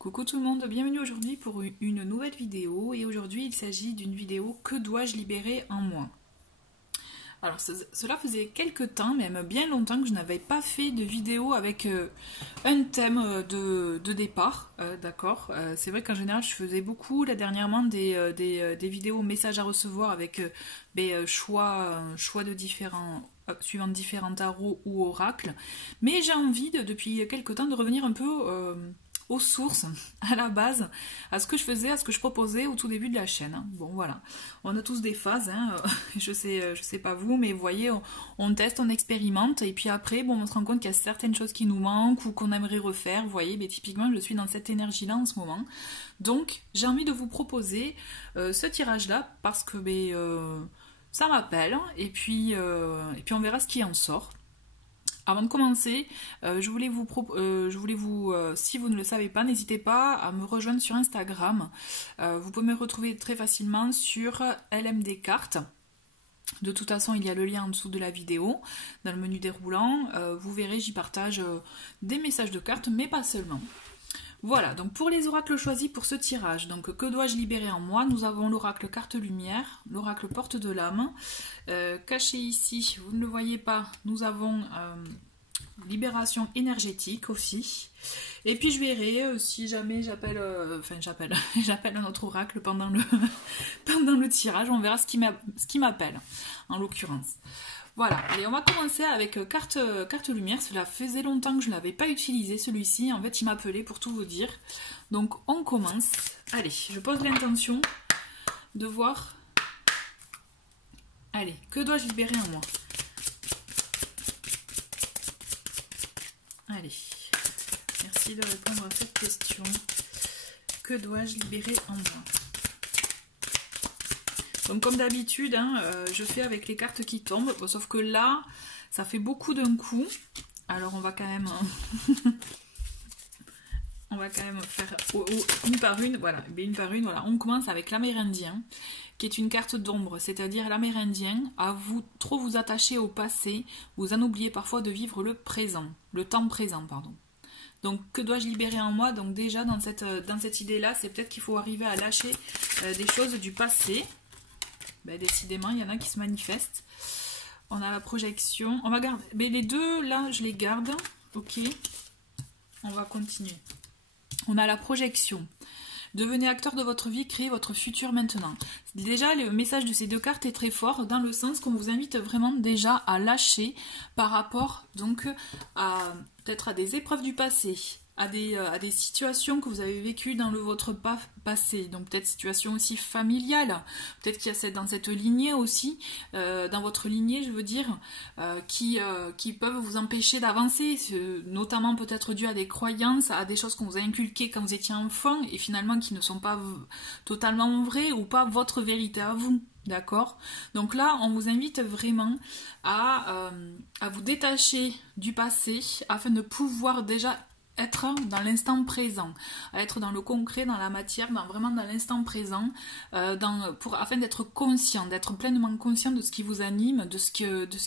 Coucou tout le monde, bienvenue aujourd'hui pour une nouvelle vidéo et aujourd'hui il s'agit d'une vidéo que dois-je libérer en moi. Alors cela faisait quelques temps, même bien longtemps que je n'avais pas fait de vidéo avec un thème de départ, d'accord. C'est vrai qu'en général je faisais beaucoup là dernièrement des vidéos messages à recevoir avec des choix de différents suivant différents tarots ou oracles, mais j'ai envie depuis quelques temps de revenir un peu aux sources, à la base, à ce que je faisais, à ce que je proposais au tout début de la chaîne. Bon voilà, on a tous des phases, hein. Je sais pas vous, mais vous voyez, on teste, on expérimente, et puis après, bon, on se rend compte qu'il y a certaines choses qui nous manquent ou qu'on aimerait refaire. Vous voyez, mais typiquement, je suis dans cette énergie-là en ce moment. Donc, j'ai envie de vous proposer ce tirage-là parce que ça m'appelle, et puis on verra ce qui en sort. Avant de commencer, je voulais vous, si vous ne le savez pas, n'hésitez pas à me rejoindre sur Instagram. Vous pouvez me retrouver très facilement sur LMD Cartes. De toute façon, il y a le lien en dessous de la vidéo, dans le menu déroulant. Vous verrez, j'y partage des messages de cartes, mais pas seulement. Voilà, donc pour les oracles choisis pour ce tirage, donc que dois-je libérer en moi? Nous avons l'oracle carte lumière, l'oracle porte de l'âme. Caché ici, vous ne le voyez pas, nous avons libération énergétique aussi. Et puis je verrai si jamais j'appelle j'appelle un autre oracle pendant le tirage, on verra ce qui m'appelle en l'occurrence. Voilà, et on va commencer avec carte lumière. Cela faisait longtemps que je ne l'avais pas utilisé celui-ci. En fait, il m'appelait pour tout vous dire. Donc, on commence. Allez, je pose l'intention de voir. Allez, que dois-je libérer en moi? Allez, merci de répondre à cette question. Que dois-je libérer en moi? Donc comme d'habitude, hein, je fais avec les cartes qui tombent, bon, sauf que là, ça fait beaucoup d'un coup. Alors on va quand même, faire une par une. Voilà, une par une. Voilà, on commence avec l'Amérindien, qui est une carte d'ombre, c'est-à-dire l'Amérindien. À vous trop vous attacher au passé, vous en oubliez parfois de vivre le présent, le temps présent, pardon. Donc, que dois-je libérer en moi? Donc déjà, dans cette idée-là, c'est peut-être qu'il faut arriver à lâcher des choses du passé. Ben, décidément, il y en a qui se manifestent. On a la projection. On va garder. Ben, les deux, là, je les garde. Ok. On va continuer. On a la projection. Devenez acteur de votre vie, créez votre futur maintenant. Déjà, le message de ces deux cartes est très fort dans le sens qu'on vous invite vraiment déjà à lâcher par rapport donc à peut-être à des épreuves du passé, à des situations que vous avez vécues dans votre passé, donc peut-être situation aussi familiale, peut-être qu'il y a dans cette lignée aussi, dans votre lignée je veux dire, qui peuvent vous empêcher d'avancer, notamment peut-être dû à des croyances, à des choses qu'on vous a inculquées quand vous étiez enfant et finalement qui ne sont pas totalement vraies ou pas votre vérité à vous. D'accord? Donc là, on vous invite vraiment à vous détacher du passé afin de pouvoir déjà être dans l'instant présent, à être dans le concret, dans la matière, vraiment dans l'instant présent, afin d'être conscient, d'être pleinement conscient de ce qui vous anime, de ce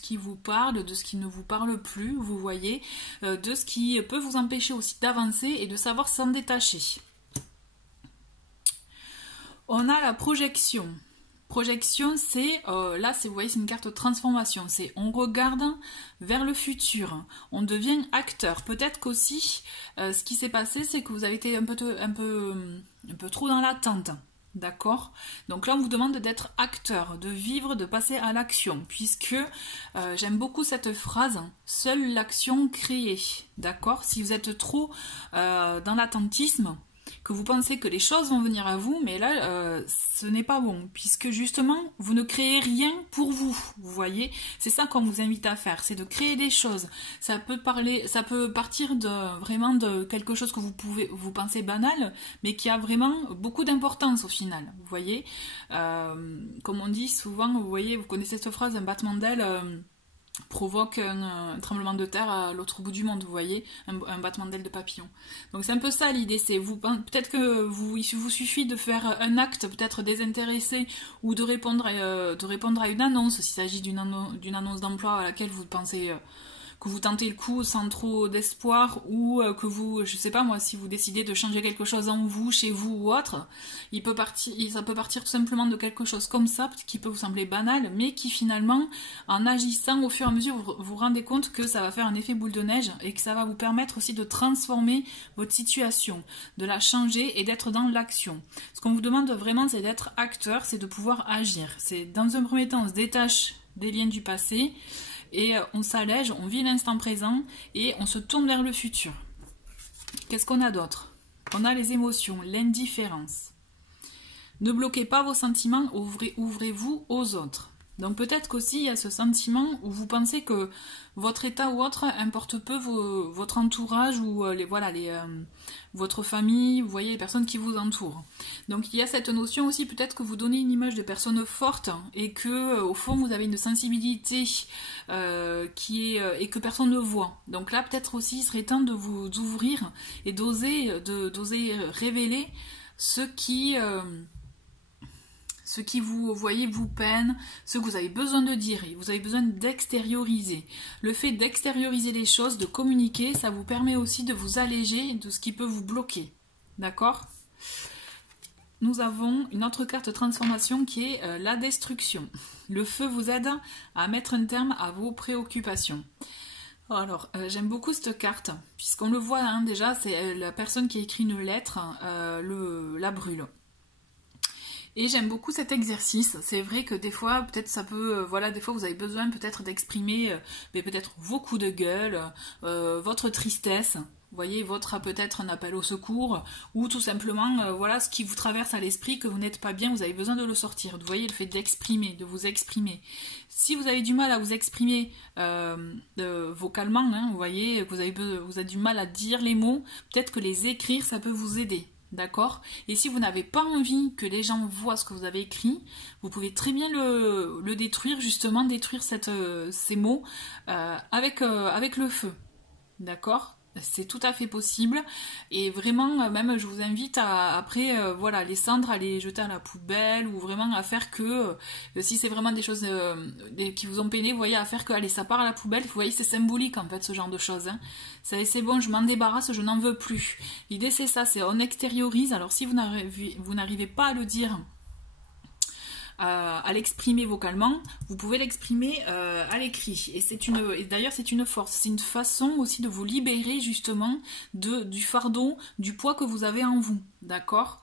qui vous parle, de ce qui ne vous parle plus, vous voyez, de ce qui peut vous empêcher aussi d'avancer et de savoir s'en détacher. On a la projection. Projection, c'est, là, vous voyez, c'est une carte de transformation. C'est, on regarde vers le futur. On devient acteur. Peut-être qu'aussi, ce qui s'est passé, c'est que vous avez été un peu trop dans l'attente. D'accord? Donc là, on vous demande d'être acteur, de vivre, de passer à l'action. Puisque, j'aime beaucoup cette phrase, seule l'action créée. D'accord? Si vous êtes trop dans l'attentisme, que vous pensez que les choses vont venir à vous, mais là, ce n'est pas bon, puisque justement, vous ne créez rien pour vous, vous voyez. C'est ça qu'on vous invite à faire, c'est de créer des choses. Ça peut partir vraiment de quelque chose que vous pensez banal, mais qui a vraiment beaucoup d'importance au final, vous voyez. Comme on dit souvent, vous voyez, vous connaissez cette phrase, un battement d'aile provoque un tremblement de terre à l'autre bout du monde, vous voyez, un battement d'aile de papillon. Donc c'est un peu ça l'idée, c'est peut-être que il vous suffit de faire un acte peut-être désintéressé ou de répondre à une annonce, s'il s'agit d'une annonce d'emploi à laquelle vous pensez que vous tentez le coup sans trop d'espoir, ou que vous, je sais pas moi, si vous décidez de changer quelque chose en vous, chez vous ou autre, ça peut partir tout simplement de quelque chose comme ça, qui peut vous sembler banal, mais qui finalement, en agissant au fur et à mesure, vous vous rendez compte que ça va faire un effet boule de neige et que ça va vous permettre aussi de transformer votre situation, de la changer et d'être dans l'action. Ce qu'on vous demande vraiment, c'est d'être acteur, c'est de pouvoir agir. C'est dans un premier temps, on se détache des liens du passé et on s'allège, on vit l'instant présent et on se tourne vers le futur. Qu'est-ce qu'on a d'autre? On a les émotions, l'indifférence. Ne bloquez pas vos sentiments, ouvrez-vous aux autres. Donc peut-être qu'aussi il y a ce sentiment où vous pensez que votre état ou autre importe peu votre entourage ou votre famille, vous voyez les personnes qui vous entourent. Donc il y a cette notion aussi peut-être que vous donnez une image de personne forte et que au fond vous avez une sensibilité et que personne ne voit. Donc là peut-être aussi il serait temps de vous ouvrir et d'oser révéler ce qui vous voyez vous peine, ce que vous avez besoin de dire, vous avez besoin d'extérioriser. Le fait d'extérioriser les choses, de communiquer, ça vous permet aussi de vous alléger de ce qui peut vous bloquer. D'accord? Nous avons une autre carte transformation qui est la destruction. Le feu vous aide à mettre un terme à vos préoccupations. Alors, j'aime beaucoup cette carte, puisqu'on le voit hein, déjà, c'est la personne qui a écrit une lettre, la brûle. Et j'aime beaucoup cet exercice. C'est vrai que des fois, peut-être ça peut, des fois vous avez besoin peut-être d'exprimer, peut-être vos coups de gueule, votre tristesse. Vous voyez, peut-être un appel au secours, ou tout simplement, ce qui vous traverse à l'esprit, que vous n'êtes pas bien, vous avez besoin de le sortir. Vous voyez, le fait d'exprimer, de vous exprimer. Si vous avez du mal à vous exprimer vocalement, hein, vous voyez, que vous avez du mal à dire les mots, peut-être que les écrire, ça peut vous aider. D'accord? Et si vous n'avez pas envie que les gens voient ce que vous avez écrit, vous pouvez très bien le détruire, justement, détruire ces mots avec le feu. D'accord? C'est tout à fait possible. Et vraiment, même, je vous invite après, les cendres, à les jeter à la poubelle, ou vraiment à faire que, si c'est vraiment des choses qui vous ont peiné, vous voyez, à faire que, allez, ça part à la poubelle. Vous voyez, c'est symbolique, en fait, ce genre de choses. Hein. C'est bon, je m'en débarrasse, je n'en veux plus. L'idée, c'est ça, c'est on extériorise. Alors, si vous n'arrivez pas à le dire, à l'exprimer vocalement, vous pouvez l'exprimer à l'écrit. Et d'ailleurs, c'est une force. C'est une façon aussi de vous libérer justement du fardeau, du poids que vous avez en vous. D'accord?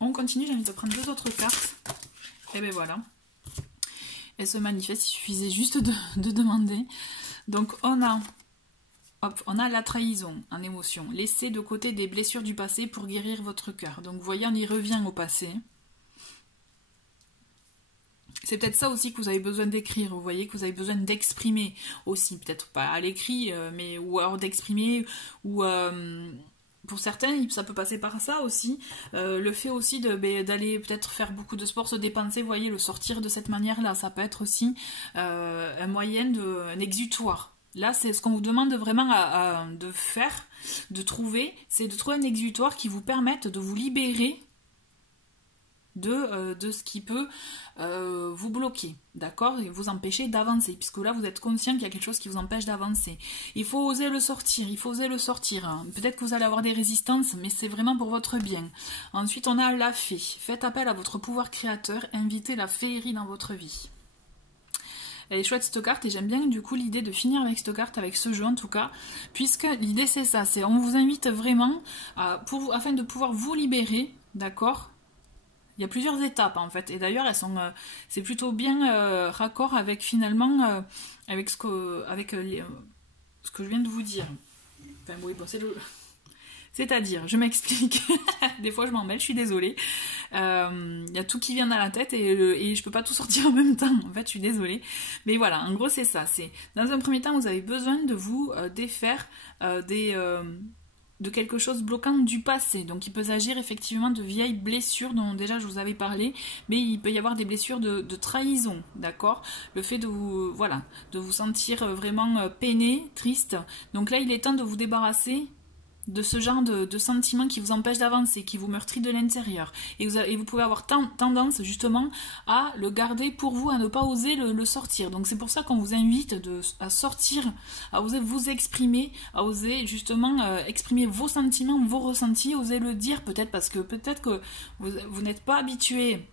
On continue, j'ai envie de prendre deux autres cartes. Et bien voilà. Elles se manifestent, il suffisait juste de demander. Donc on a la trahison en émotion. Laissez de côté des blessures du passé pour guérir votre cœur. Donc vous voyez, on y revient au passé. C'est peut-être ça aussi que vous avez besoin d'écrire. Vous voyez, que vous avez besoin d'exprimer aussi. Peut-être pas à l'écrit, ou alors d'exprimer, ou pour certains, ça peut passer par ça aussi. Le fait aussi d'aller peut-être faire beaucoup de sport, se dépenser, vous voyez, le sortir de cette manière-là. Ça peut être aussi un moyen, un exutoire. Là, c'est ce qu'on vous demande vraiment de faire, de trouver, c'est de trouver un exutoire qui vous permette de vous libérer de ce qui peut vous bloquer, d'accord, et vous empêcher d'avancer, puisque là, vous êtes conscient qu'il y a quelque chose qui vous empêche d'avancer. Il faut oser le sortir, hein. Peut-être que vous allez avoir des résistances, mais c'est vraiment pour votre bien. Ensuite, on a la fée. Faites appel à votre pouvoir créateur, invitez la féerie dans votre vie. Elle est chouette cette carte et j'aime bien du coup l'idée de finir avec cette carte, avec ce jeu en tout cas, puisque l'idée c'est ça, c'est on vous invite vraiment afin de pouvoir vous libérer, d'accord? Il y a plusieurs étapes en fait, et d'ailleurs c'est plutôt bien raccord avec finalement avec ce que je viens de vous dire. Enfin oui, bon c'est-à-dire, je m'explique, des fois je m'en mêle, je suis désolée. Il y a tout qui vient dans la tête et je peux pas tout sortir en même temps, en fait je suis désolée. Mais voilà, en gros c'est ça. Dans un premier temps, vous avez besoin de vous défaire de quelque chose bloquant du passé. Donc il peut s'agir effectivement de vieilles blessures dont déjà je vous avais parlé, mais il peut y avoir des blessures de trahison, d'accord? Le fait de vous sentir vraiment peiné, triste. Donc là il est temps de vous débarrasser de ce genre de sentiments qui vous empêchent d'avancer, qui vous meurtrissent de l'intérieur. Et vous pouvez avoir tendance justement à le garder pour vous, à ne pas oser le sortir. Donc c'est pour ça qu'on vous invite à sortir, à oser vous exprimer, à oser justement exprimer vos sentiments, vos ressentis, oser le dire peut-être parce que peut-être que vous n'êtes pas habitué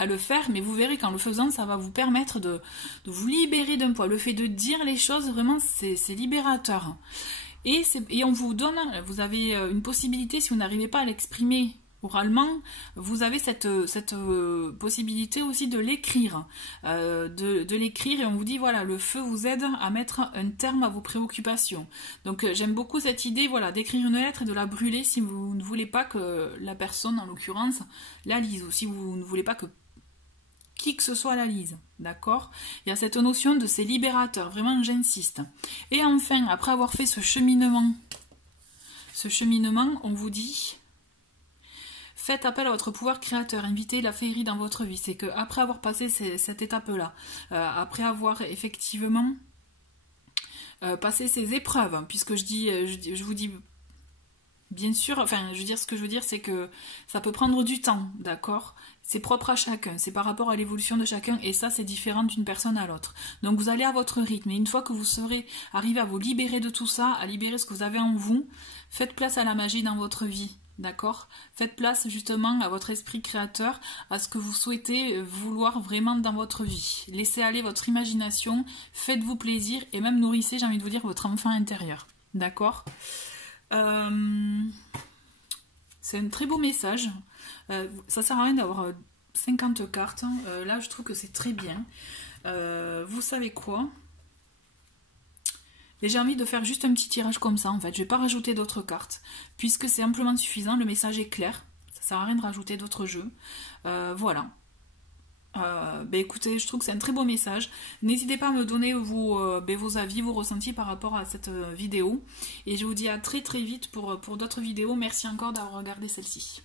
à le faire, mais vous verrez qu'en le faisant, ça va vous permettre de vous libérer d'un poids. Le fait de dire les choses, vraiment, c'est libérateur. Et on vous donne, vous avez une possibilité, si vous n'arrivez pas à l'exprimer oralement, vous avez cette possibilité aussi de l'écrire. De l'écrire, et on vous dit, voilà, le feu vous aide à mettre un terme à vos préoccupations. Donc j'aime beaucoup cette idée, voilà, d'écrire une lettre et de la brûler si vous ne voulez pas que la personne, en l'occurrence, la lise, ou si vous ne voulez pas que qui que ce soit la lise, d'accord? Il y a cette notion de c'est libérateur, vraiment j'insiste. Et enfin, après avoir fait ce cheminement, on vous dit, faites appel à votre pouvoir créateur, invitez la féerie dans votre vie. C'est qu'après avoir passé cette étape-là, après avoir effectivement passé ces épreuves, puisque je vous dis bien sûr, enfin, je veux dire, ce que je veux dire, c'est que ça peut prendre du temps, d'accord? C'est propre à chacun, c'est par rapport à l'évolution de chacun, et ça, c'est différent d'une personne à l'autre. Donc, vous allez à votre rythme, et une fois que vous serez arrivé à vous libérer de tout ça, à libérer ce que vous avez en vous, faites place à la magie dans votre vie, d'accord? Faites place, justement, à votre esprit créateur, à ce que vous souhaitez vouloir vraiment dans votre vie. Laissez aller votre imagination, faites-vous plaisir, et même nourrissez, j'ai envie de vous dire, votre enfant intérieur, d'accord? C'est un très beau message. Ça sert à rien d'avoir 50 cartes. Là, je trouve que c'est très bien. Vous savez quoi? Et j'ai envie de faire juste un petit tirage comme ça, en fait. Je vais pas rajouter d'autres cartes, puisque c'est amplement suffisant. Le message est clair. Ça sert à rien de rajouter d'autres jeux. Voilà. Écoutez, je trouve que c'est un très beau message. N'hésitez pas à me donner vos avis, vos ressentis par rapport à cette vidéo. Et je vous dis à très très vite pour d'autres vidéos. Merci encore d'avoir regardé celle-ci.